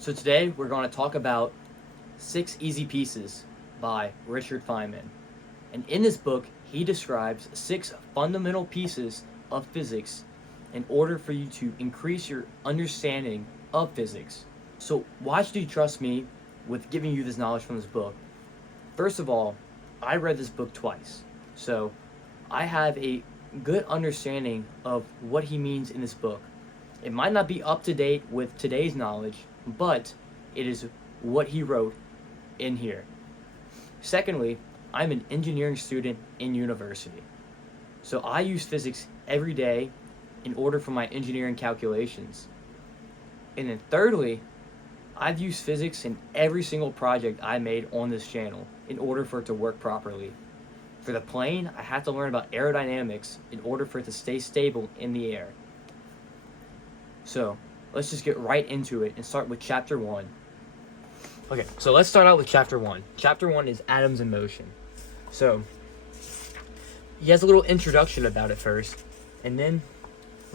So today we're going to talk about Six Easy Pieces by Richard Feynman. And in this book, he describes six fundamental pieces of physics in order for you to increase your understanding of physics. So why should you trust me with giving you this knowledge from this book? First of all, I read this book twice. So I have a good understanding of what he means in this book. It might not be up to date with today's knowledge, but it is what he wrote in here. Secondly, I'm an engineering student in university. So I use physics every day in order for my engineering calculations. And then thirdly, I've used physics in every single project I made on this channel in order for it to work properly. For the plane, I had to learn about aerodynamics in order for it to stay stable in the air. So let's just get right into it and start with chapter 1. Okay, so let's start out with chapter 1. Chapter 1 is atoms in motion. So he has a little introduction about it first, and then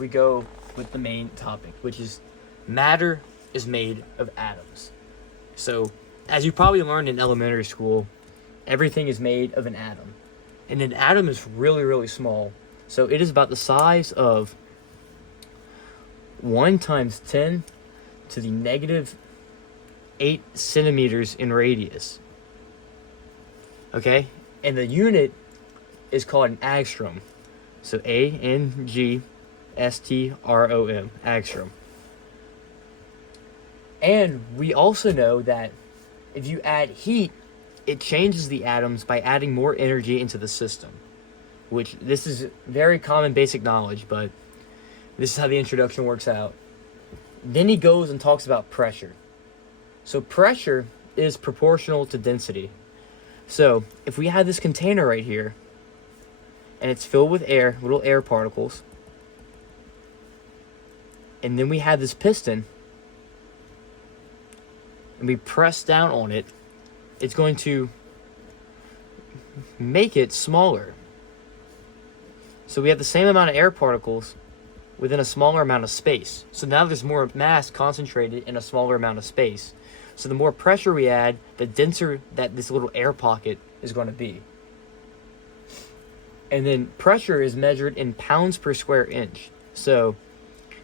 we go with the main topic, which is matter is made of atoms. So as you probably learned in elementary school, everything is made of an atom. And an atom is really, really small. So it is about the size of 1 times 10 to the negative 8 centimeters in radius. Okay? And the unit is called an angstrom. So Angstrom, angstrom. And we also know that if you add heat, it changes the atoms by adding more energy into the system. Which, this is very common basic knowledge, but this is how the introduction works out. Then he goes and talks about pressure. So pressure is proportional to density. So if we have this container right here, and it's filled with air, little air particles, and then we have this piston, and we press down on it, it's going to make it smaller. So we have the same amount of air particles within a smaller amount of space. So now there's more mass concentrated in a smaller amount of space. So the more pressure we add, the denser that this little air pocket is going to be. And then pressure is measured in pounds per square inch. So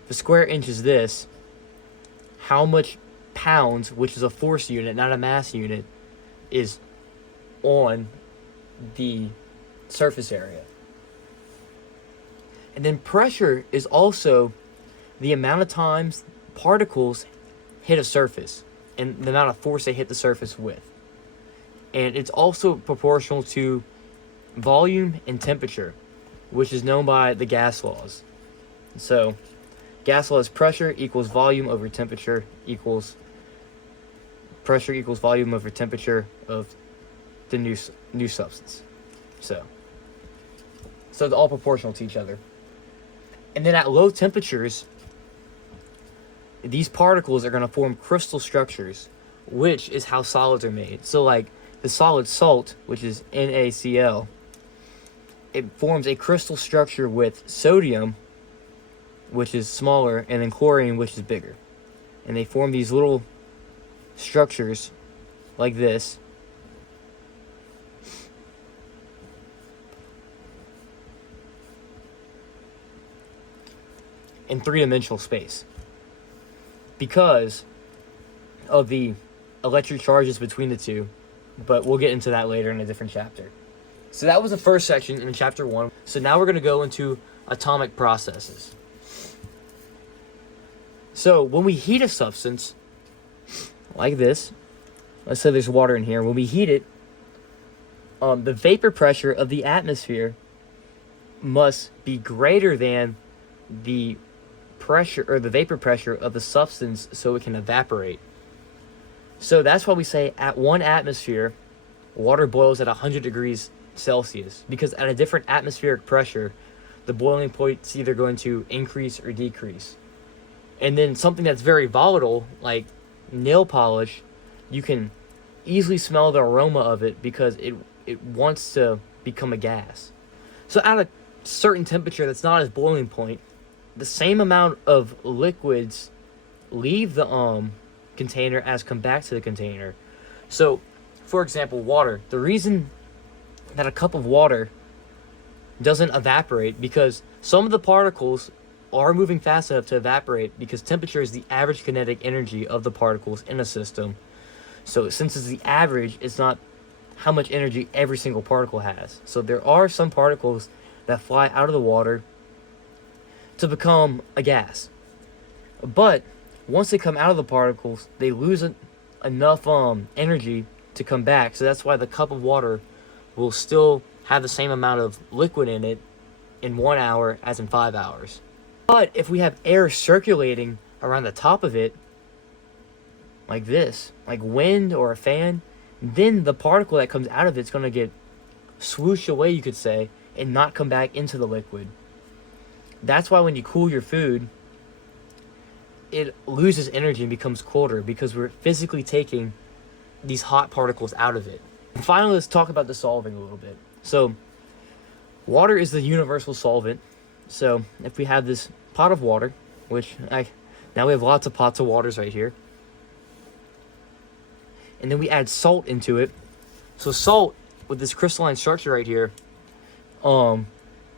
the square inch is this. How much pounds, which is a force unit, not a mass unit, is on the surface area. And then pressure is also the amount of times particles hit a surface and the amount of force they hit the surface with. And it's also proportional to volume and temperature, which is known by the gas laws. So gas law is pressure equals volume over temperature equals pressure equals volume over temperature of the new substance. So it's all proportional to each other. And then at low temperatures, these particles are going to form crystal structures, which is how solids are made. So like the solid salt, which is NaCl, it forms a crystal structure with sodium, which is smaller, and then chlorine, which is bigger. And they form these little structures like this. In three-dimensional space because of the electric charges between the two, but we'll get into that later in a different chapter. So that was the first section in chapter 1. So now we're going to go into atomic processes. So when we heat a substance like this, let's say there's water in here, when we heat it, the vapor pressure of the atmosphere must be greater than the pressure or the vapor pressure of the substance so it can evaporate. So that's why we say at 1 atmosphere, water boils at 100 degrees Celsius, because at a different atmospheric pressure, the boiling point's either going to increase or decrease. And then something that's very volatile, like nail polish, you can easily smell the aroma of it because it wants to become a gas. So at a certain temperature that's not its boiling point, the same amount of liquids leave the container as come back to the container. So, for example, water. The reason that a cup of water doesn't evaporate, because some of the particles are moving fast enough to evaporate, because temperature is the average kinetic energy of the particles in a system. So since it's the average, it's not how much energy every single particle has. So there are some particles that fly out of the water to become a gas. But once they come out of the particles, they lose enough energy to come back. So that's why the cup of water will still have the same amount of liquid in it in 1 hour as in 5 hours. But if we have air circulating around the top of it, like this, like wind or a fan, then the particle that comes out of it's going to get swooshed away, you could say, and not come back into the liquid. That's why when you cool your food, it loses energy and becomes colder, because we're physically taking these hot particles out of it. And finally, let's talk about dissolving a little bit. So, water is the universal solvent. So, if we have this pot of water, now we have lots of pots of waters right here, and then we add salt into it. So salt, with this crystalline structure right here,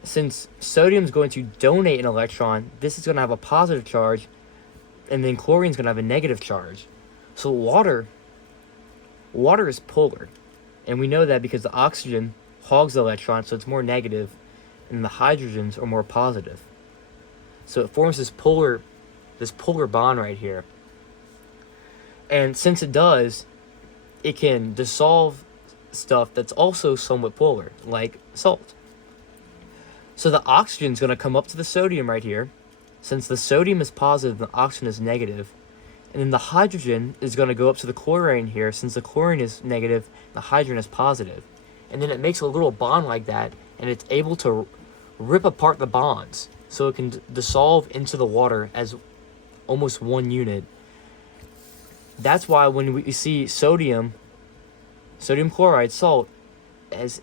since sodium is going to donate an electron, this is going to have a positive charge, and then chlorine is going to have a negative charge. So water is polar, and we know that because the oxygen hogs the electron, so it's more negative, and the hydrogens are more positive. So it forms this polar bond right here. And since it does, it can dissolve stuff that's also somewhat polar, like salt. So the oxygen is going to come up to the sodium right here. Since the sodium is positive, the oxygen is negative. And then the hydrogen is going to go up to the chlorine here. Since the chlorine is negative, the hydrogen is positive. And then it makes a little bond like that, and it's able to rip apart the bonds. So it can dissolve into the water as almost one unit. That's why when we see sodium chloride, salt, as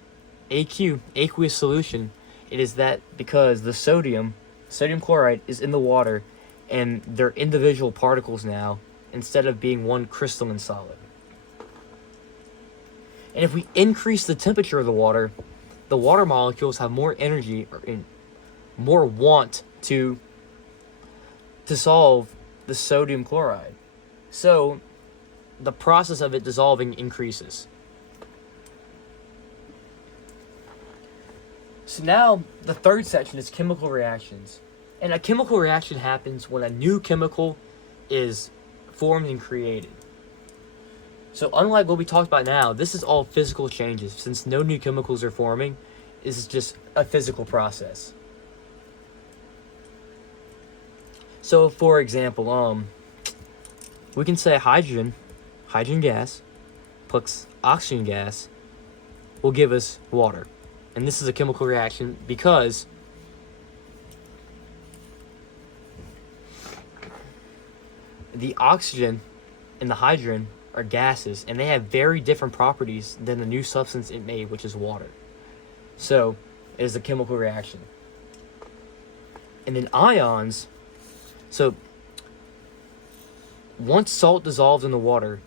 aqueous solution, it is that because the sodium chloride is in the water, and they're individual particles now, instead of being one crystalline solid. And if we increase the temperature of the water molecules have more energy or more want to dissolve the sodium chloride. So the process of it dissolving increases. So now the third section is chemical reactions. And a chemical reaction happens when a new chemical is formed and created. So unlike what we talked about now, this is all physical changes. Since no new chemicals are forming, this is just a physical process. So for example, we can say hydrogen gas plus oxygen gas will give us water. And this is a chemical reaction because the oxygen and the hydrogen are gases, and they have very different properties than the new substance it made, which is water. So it is a chemical reaction. And then ions, so once salt dissolves in the water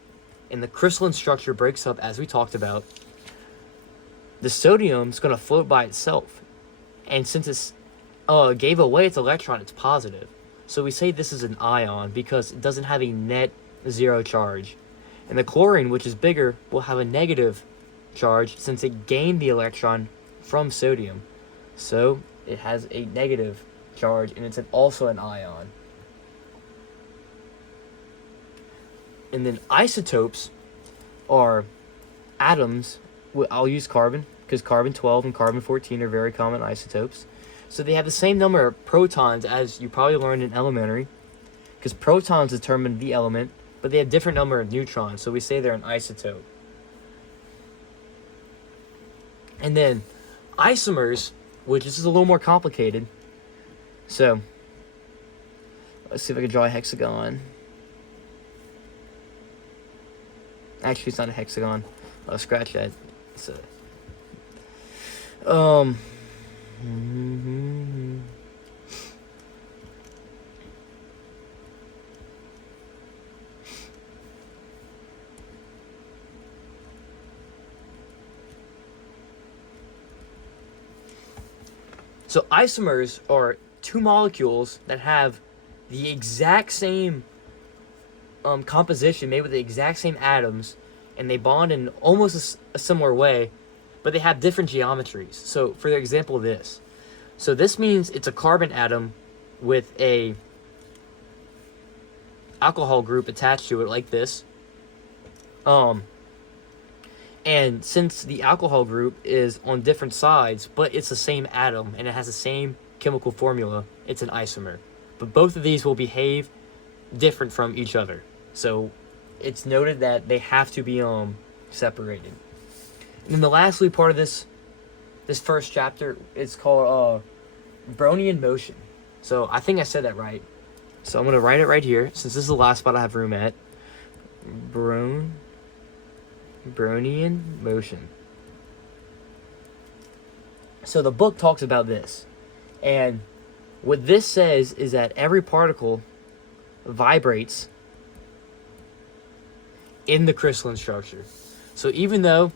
and the crystalline structure breaks up, as we talked about, the sodium is going to float by itself. And since it's gave away its electron, it's positive. So we say this is an ion because it doesn't have a net zero charge. And the chlorine, which is bigger, will have a negative charge since it gained the electron from sodium. So it has a negative charge, and it's also an ion. And then isotopes are atoms. I'll use carbon because carbon-12 and carbon-14 are very common isotopes. So they have the same number of protons as you probably learned in elementary, because protons determine the element, but they have different number of neutrons, so we say they're an isotope. And then isomers, which this is a little more complicated. So let's see if I can draw a hexagon. Actually, it's not a hexagon. I'll scratch that. It's So isomers are two molecules that have the exact same composition, made with the exact same atoms, and they bond in almost a similar way, but they have different geometries. So for example, this means it's a carbon atom with a alcohol group attached to it like this. And since the alcohol group is on different sides, but it's the same atom and it has the same chemical formula, it's an isomer. But both of these will behave different from each other. So it's noted that they have to be separated. And then the lastly part of this first chapter is called Brownian motion. So I think I said that right. So I'm going to write it right here, since this is the last spot I have room at. Brownian motion. So the book talks about this. And what this says is that every particle vibrates in the crystalline structure. So even though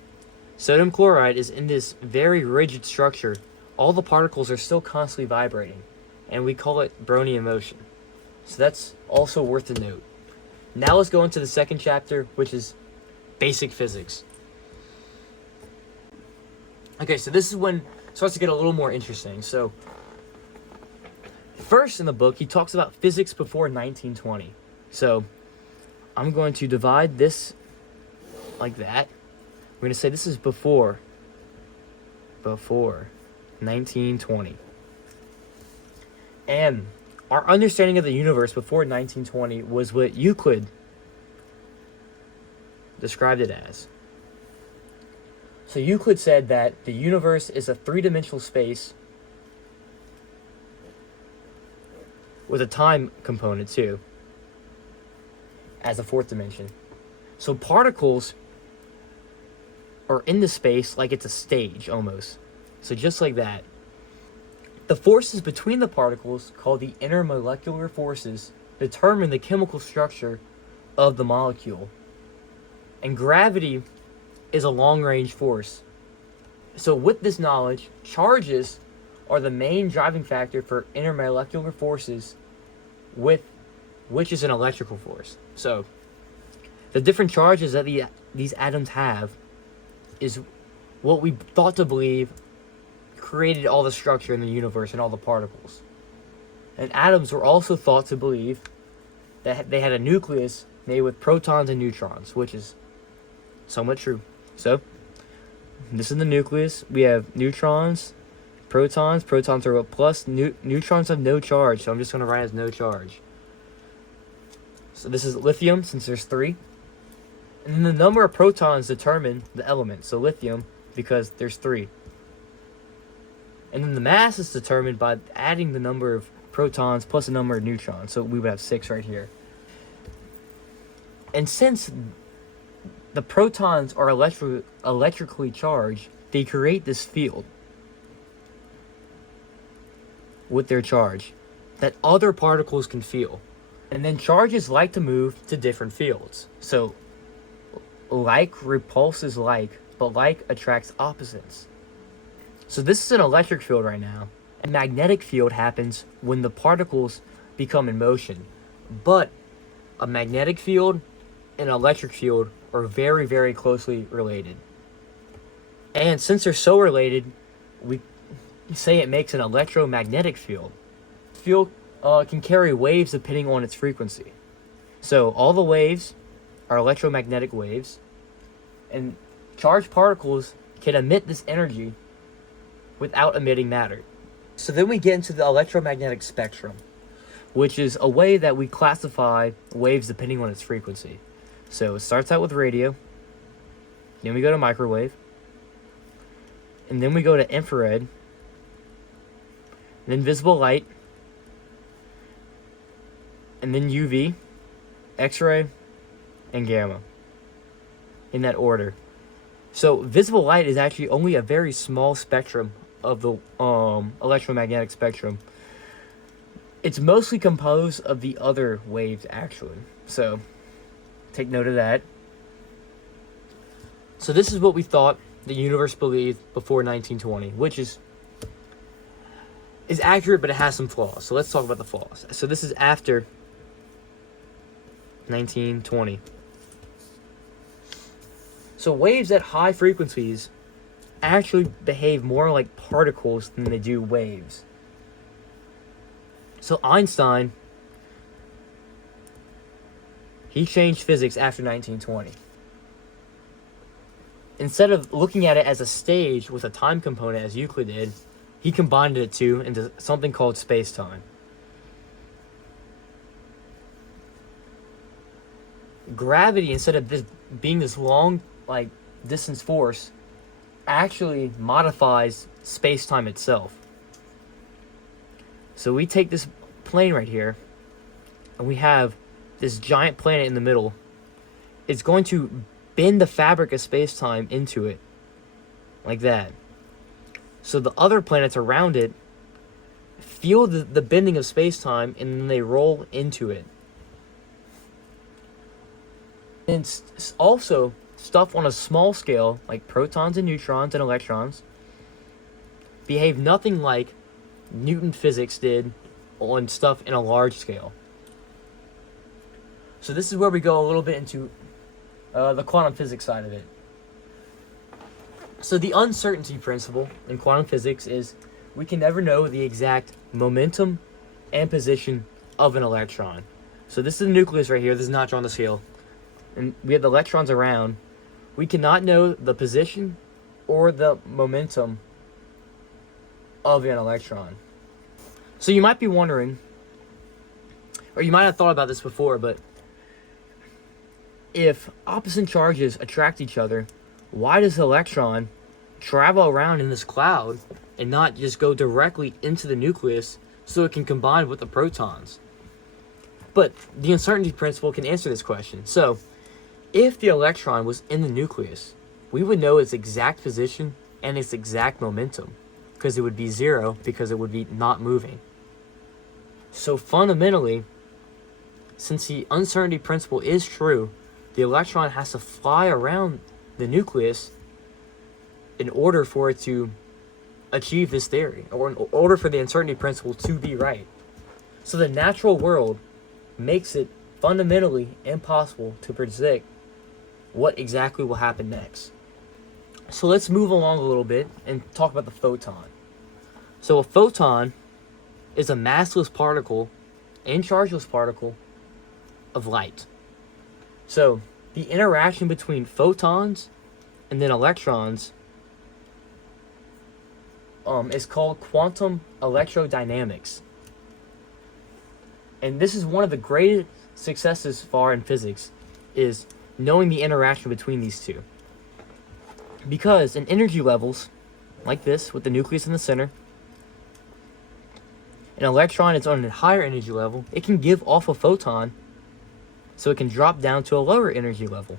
sodium chloride is in this very rigid structure, all the particles are still constantly vibrating. And we call it Brownian motion. So that's also worth a note. Now let's go into the second chapter, which is basic physics. Okay, so this is when it starts to get a little more interesting. So first in the book, he talks about physics before 1920. So I'm going to divide this like that. We're going to say this is before 1920. And our understanding of the universe before 1920 was what Euclid described it as. So Euclid said that the universe is a three-dimensional space with a time component too, as a fourth dimension. So particles are in the space like it's a stage almost. So just like that. The forces between the particles, called the intermolecular forces, determine the chemical structure of the molecule. And gravity is a long-range force. So with this knowledge, charges are the main driving factor for intermolecular forces, which is an electrical force. So the different charges that these atoms have is what we thought to believe created all the structure in the universe and all the particles. And atoms were also thought to believe that they had a nucleus made with protons and neutrons, which is somewhat true. So this is the nucleus. We have neutrons, protons. Protons are a plus. Neutrons have no charge, so I'm just going to write as no charge. So this is lithium, since there's 3. And then the number of protons determine the element. So lithium, because there's 3. And then the mass is determined by adding the number of protons plus the number of neutrons. So we would have 6 right here. And since the protons are electrically charged, they create this field with their charge that other particles can feel. And then charges like to move to different fields. So like repulses like, but like attracts opposites. So this is an electric field right now. A magnetic field happens when the particles become in motion. But a magnetic field and an electric field are very, very closely related. And since they're so related, we say it makes an electromagnetic field. Field can carry waves depending on its frequency. So all the waves are electromagnetic waves. And charged particles can emit this energy without emitting matter. So then we get into the electromagnetic spectrum, which is a way that we classify waves depending on its frequency. So it starts out with radio, then we go to microwave, and then we go to infrared, then visible light, and then UV, X-ray, and gamma, in that order. So visible light is actually only a very small spectrum of the electromagnetic spectrum. It's mostly composed of the other waves, actually. So take note of that. So this is what we thought the universe believed before 1920, which is is accurate, but it has some flaws. So let's talk about the flaws. So this is after 1920. So waves at high frequencies actually behave more like particles than they do waves. So Einstein, he changed physics after 1920. Instead of looking at it as a stage with a time component as Euclid did, he combined it into something called space-time. Gravity, instead of this being this long, distance force, actually modifies space-time itself. So we take this plane right here, and we have this giant planet in the middle. It's going to bend the fabric of space-time into it, like that. So the other planets around it feel the bending of space-time, and then they roll into it. And also, stuff on a small scale, like protons and neutrons and electrons, behave nothing like Newton physics did on stuff in a large scale. So this is where we go a little bit into the quantum physics side of it. So the uncertainty principle in quantum physics is we can never know the exact momentum and position of an electron. So this is the nucleus right here. This is not on the scale. And we have the electrons around. We cannot know the position or the momentum of an electron. So you might be wondering, or you might have thought about this before, but if opposite charges attract each other, why does the electron travel around in this cloud and not just go directly into the nucleus so it can combine with the protons? But the uncertainty principle can answer this question. So if the electron was in the nucleus, we would know its exact position and its exact momentum, because it would be zero, because it would be not moving. So fundamentally, since the uncertainty principle is true, the electron has to fly around the nucleus in order for it to achieve this theory, or in order for the uncertainty principle to be right. So the natural world makes it fundamentally impossible to predict what exactly will happen next. So let's move along a little bit and talk about the photon. So a photon is a massless particle and chargeless particle of light. So the interaction between photons and then electrons is called quantum electrodynamics. And this is one of the greatest successes far in physics, is knowing the interaction between these two. Because in energy levels, like this, with the nucleus in the center, an electron is on a higher energy level, it can give off a photon, so it can drop down to a lower energy level.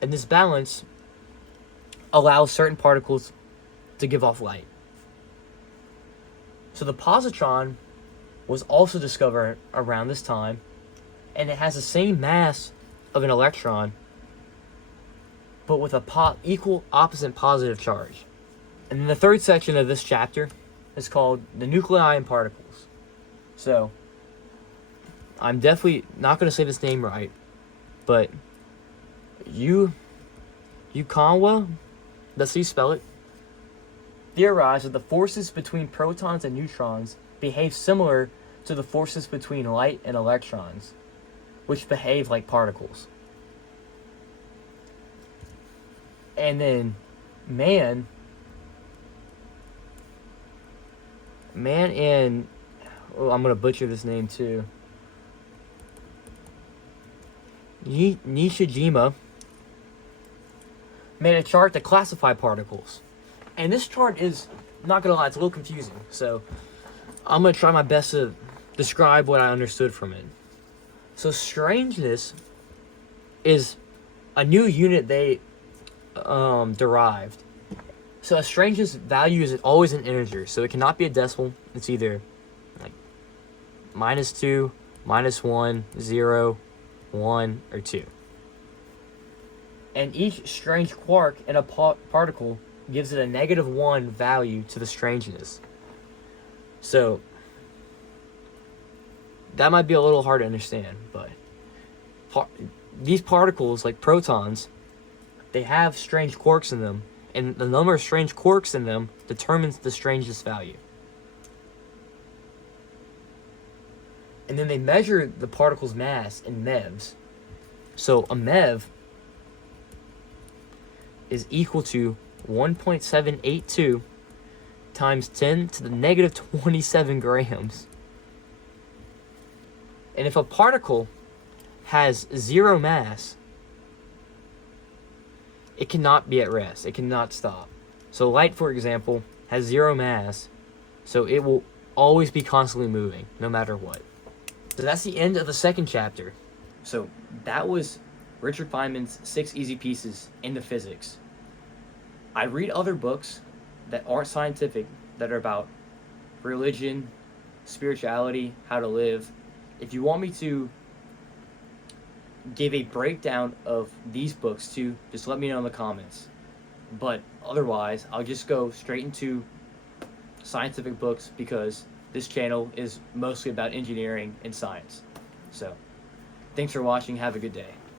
And this balance allows certain particles to give off light. So the positron was also discovered around this time, and it has the same mass of an electron, but with a equal opposite positive charge. And then the third section of this chapter is called the nuclei and particles. So I'm definitely not going to say this name right, but Uconwa, that's how you spell it, theorized that the forces between protons and neutrons behave similar to the forces between light and electrons, which behave like particles. And then man and I'm gonna butcher this name too. Nishijima made a chart to classify particles, and this chart is, not gonna lie, it's a little confusing. So I'm gonna try my best to describe what I understood from it. So strangeness is a new unit they derived. So a strangeness value is always an integer, so it cannot be a decimal. It's either like -2, -1, 0, 1, or 2. And each strange quark in a particle gives it a -1 value to the strangeness. So that might be a little hard to understand, but these particles, like protons, they have strange quarks in them, and the number of strange quarks in them determines the strangest value. And then they measure the particle's mass in MeVs. So a MeV is equal to 1.782 times 10 to the negative 27 grams. And if a particle has zero mass, it cannot be at rest. It cannot stop. So light, for example, has zero mass, so it will always be constantly moving, no matter what. So that's the end of the second chapter. So that was Richard Feynman's 6 easy pieces into physics. I read other books that aren't scientific, that are about religion, spirituality, how to live. If you want me to give a breakdown of these books too, just let me know in the comments. But otherwise, I'll just go straight into scientific books because this channel is mostly about engineering and science. So, thanks for watching. Have a good day.